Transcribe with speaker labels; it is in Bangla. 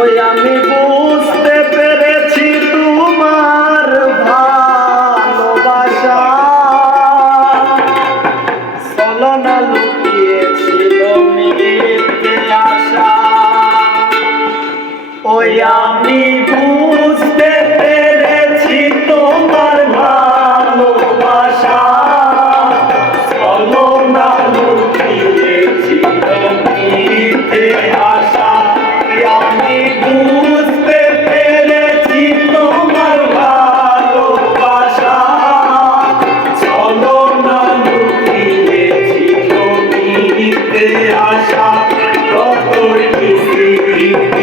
Speaker 1: ওই আমি বুঝতে পেরেছি তোমার ভালোবাসা। চলনা লুকিয়েছিল মিথ্যে আশা। ওই আমি Thank you.